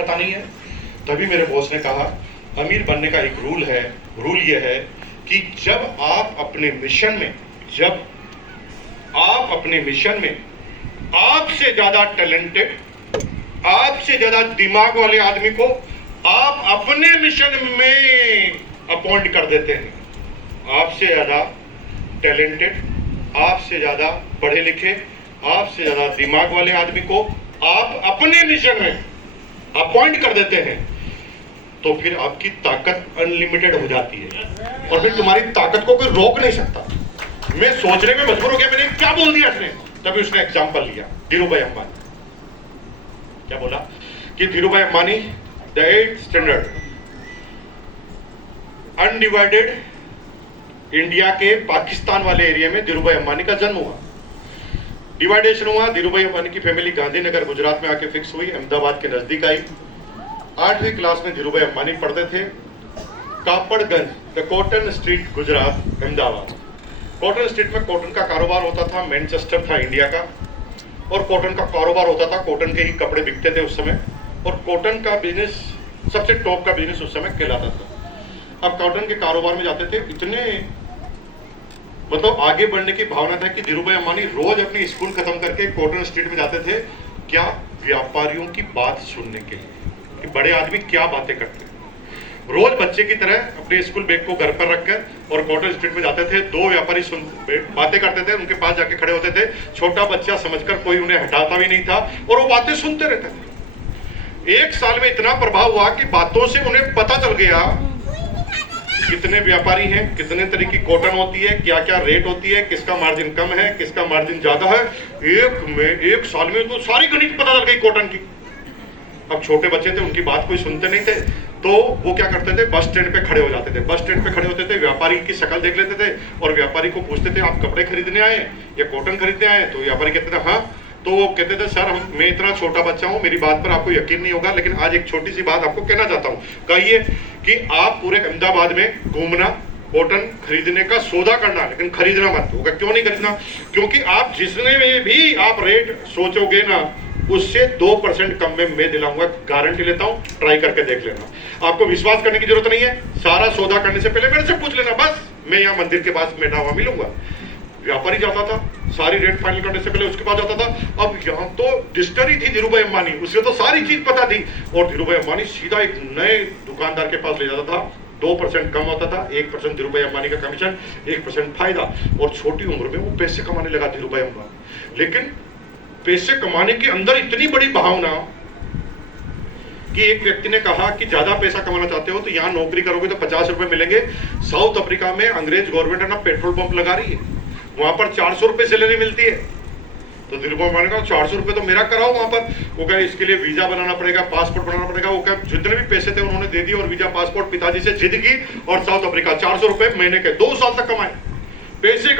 पता नहीं है। तभी मेरे बॉस ने कहा अमीर बनने का एक रूल ये है कि जब आप अपने मिशन में आपसे ज्यादा टैलेंटेड, आपसे ज्यादा दिमाग वाले आदमी को आप अपने मिशन में अपॉइंट कर देते हैं। आपसे ज्यादा टैलेंटेड, आपसे ज्यादा पढ़े लिखे, आपसे ज्यादा दिमाग वाले आदमी को आप अपने मिशन में अपॉइंट कर देते हैं, तो फिर आपकी ताकत अनलिमिटेड हो जाती है और फिर तुम्हारी ताकत को कोई रोक नहीं सकता। मैं सोचने में मजबूर हो गया, मैंने क्या बोल दिया इसने। तभी उसने एग्जांपल लिया धीरूभाई अंबानी। क्या बोला कि Dhirubhai Ambani the 8th standard undivided India के पाकिस्तान वाले एरिया में धीरूभाई अंबानी का जन्म हुआ, डिवाइडेशन हुआ। धीरूभाई अंबानी की फैमिली गांधीनगर गुजरात में आके फिक्स हुई, अहमदाबाद के नजदीक आई। 8वीं क्लास में धीरूभाई अंबानी पढ़ते थे Kapadganj, the cotton street, Gujarat, Ahmedabad. Cotton street में कॉटन का कारोबार होता था, मैनचेस्टर था इंडिया का, और कॉटन का कारोबार होता था, कॉटन के ही कपड़े बिकते थे उस समय, और कॉटन का बिजनेस सबसे टॉप का बिजनेस उस समय कहलाता था। अब कॉटन के कारोबार में जाते थे, इतने मतलब आगे बढ़ने की भावना था कि धीरूभाई अंबानी रोज अपनी स्कूल खत्म करके कॉटन स्ट्रीट में जाते थे, क्या व्यापारियों की बात सुनने के लिए कि बड़े आदमी क्या बातें करते हैं। रोज बच्चे की तरह अपने स्कूल बैग को घर पर रखकर और कॉटन स्ट्रीट में जाते थे। दो व्यापारी बातें करते थे, उनके पास जाके खड़े होते थे। छोटा बच्चा समझकर कोई उन्हें हटाता भी नहीं था और वो बातें सुनते रहते थे। 1 साल में इतना प्रभाव हुआ कि बातों से उन्हें पता चल गया कितने व्यापारी हैं, कितने तरह की कॉटन होती है, क्या क्या रेट होती है, किसका मार्जिन कम है, किसका मार्जिन ज्यादा है। 1 साल में तो सारी गणित पता चल गई कॉटन की। अब छोटे बच्चे थे, उनकी बात कोई सुनते नहीं थे, तो वो क्या करते थे, बस स्टैंड पे खड़े हो जाते थे। बस स्टैंड पे खड़े होते थे, व्यापारी की शक्ल देख लेते थे और व्यापारी को पूछते थे आप कपड़े खरीदने आए या कॉटन खरीदने आए। तो व्यापारी कहते थे हाँ। तो वो कहते थे सर मैं इतना छोटा बच्चा हूँ, मेरी बात पर आपको यकीन नहीं होगा, लेकिन आज एक छोटी सी बात आपको कहना चाहता हूँ। कहिए कि आप पूरे अहमदाबाद में घूमना, कॉटन खरीदने का सौदा करना, लेकिन खरीदना मत। होगा क्यों नहीं खरीदना? क्योंकि आप जिसने में भी आप रेट सोचोगे ना, उससे 2% कम में मैं दिलाऊंगा, गारंटी लेता हूं, ट्राई करके देख लेना। आपको विश्वास करने की जरूरत नहीं है, सारा सौदा करने से पहले मेरे से पूछ लेना, बस मैं यहाँ मंदिर के पास बैठा हुआ मिलूंगा। व्यापारी जाता था, सारी रेट फाइनल करने से पहले उसके पास जाता था। अब यहाँ तो डिस्टरी थी धीरूभाई अंबानी, उसे तो सारी चीज पता थी, और धीरूभाई अंबानी सीधा एक नए दुकानदार के पास ले जाता था। 2% कम होता था, 1% धीरूभाई अंबानी का कमीशन, 1% फायदा, और छोटी उम्र में वो पैसे कमाने लगा धीरूभाई अंबानी। लेकिन पैसे कमाने के अंदर इतनी बड़ी भावना कि एक व्यक्ति ने कहा कि ज्यादा पैसा कमाना चाहते हो तो यहाँ नौकरी करोगे तो 50 रुपए मिलेंगे। साउथ अफ्रीका में अंग्रेज गवर्नमेंट है ना पेट्रोल पंप लगा रही है, वहां पर 400 रुपए सैलरी मिलती है। तो धीरूभाई अंबानी ने कहा 400 रुपए तो मेरा कराओ वहां पर। वो कहे इसके लिए वीजा बनाना पड़ेगा, पासपोर्ट बनाना पड़ेगा। वो कहे जितने भी पैसे थे उन्होंने दे दिए और वीजा पासपोर्ट पिताजी से जिद की और साउथ अफ्रीका 400 रुपए महीने के 2 साल तक कमाए। पैसे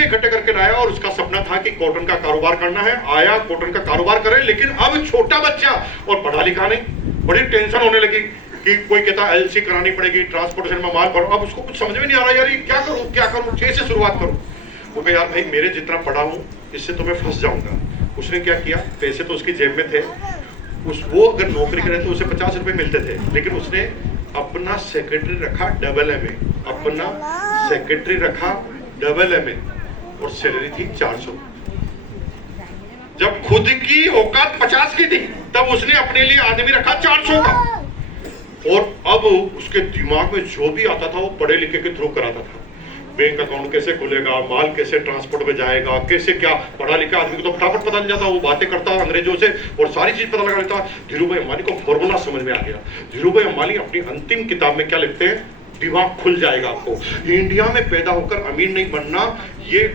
इकट्ठे करके लाया और उसका सपना था कि कॉटन का कारोबार करना है। आया, कॉटन का कारोबार करे, लेकिन अब छोटा बच्चा और पढ़ा लिखा नहीं। बड़ी टेंशन होने लगी कि कोई कहता LC करानी पड़ेगी, ट्रांसपोर्टेशन में माल भरो। अब उसको कुछ समझ में नहीं आ रहा, यार ये क्या करूं, कैसे शुरुआत करूं। वो कहा यार भाई मेरे जितना पढ़ा हूं इससे तो मैं फंस जाऊंगा। उसने क्या किया, पैसे तो उसकी जेब में थे, वो अगर नौकरी करे तो उसे 50 रुपए मिलते थे, लेकिन उसने अपना सेक्रेटरी रखा AA, अपना सेक्रेटरी रखा AA, और सैलरी थी 400। जब खुद की औकात 50 की थी तब उसने अपने लिए आदमी रखा 400 का। और अब उसके दिमाग में जो भी आता था वो पढ़े लिखे के थ्रू कराता था। बैंक अकाउंट कैसे खुलेगा, माल कैसे ट्रांसपोर्ट में जाएगा, कैसे क्या। पढ़ा लिखा आदमी को तो फटाफट पता चल जाता, वो बातें करता अंग्रेजों से और सारी चीज पता लगा लेता। धीरूभाई अंबानी को फॉर्मूला समझ में आ गया। धीरूभाई अंबानी अपनी अंतिम किताब में क्या लिखते हैं, दिमाग खुल जाएगा आपको। इंडिया में पैदा होकर अमीर नहीं बनना, ये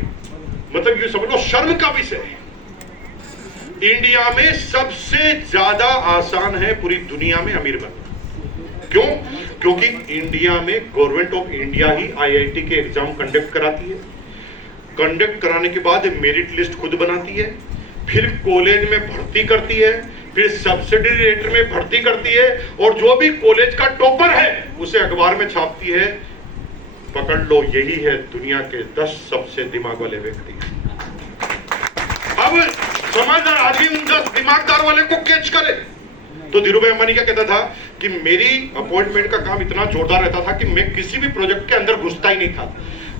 मतलब ये समझ लो शर्म का विषय है। इंडिया में सबसे ज्यादा आसान है पूरी दुनिया में अमीर बनना। क्यों? क्योंकि इंडिया में government of India he IIT के एग्जाम कंडक्ट कराती है। कंडक्ट कराने के बाद मेरिट लिस्ट खुद बनाती है, फिर कॉलेज में भर्ती करती है, फिर सब्सिडी रेट में भर्ती करती है, और जो भी कॉलेज का टॉपर है उसे अखबार में छापती है। पकड़ लो, यही है दुनिया के 10 सबसे दिमाग वाले व्यक्ति। अब समझदार आदमी उन 10 दिमागदार वाले को कैच करे। तो धीरू भाई अंबानी क्या कहता था कि मेरी अपॉइंटमेंट का काम इतना जोरदार रहता था कि मैं किसी भी प्रोजेक्ट के अंदर घुसता ही नहीं था।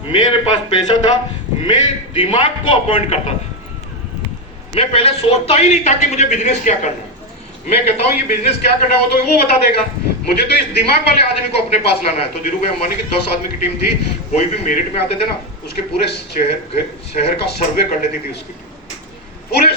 मेरे पास पैसा था, मैं दिमाग को अपॉइंट करता था। मैं पहले सोचता ही नहीं था कि मुझे बिजनेस क्या करना है। मैं कहता हूं ये बिजनेस क्या करना है तो वो बता देगा, मुझे तो इस दिमाग वाले आदमी को अपने पास लाना है। तो धीरू भाई अंबानी की 10 आदमी की टीम थी। कोई भी मेरिट में आते थे ना, उसके पूरे शहर का सर्वे कर लेती थी उसकी पूरे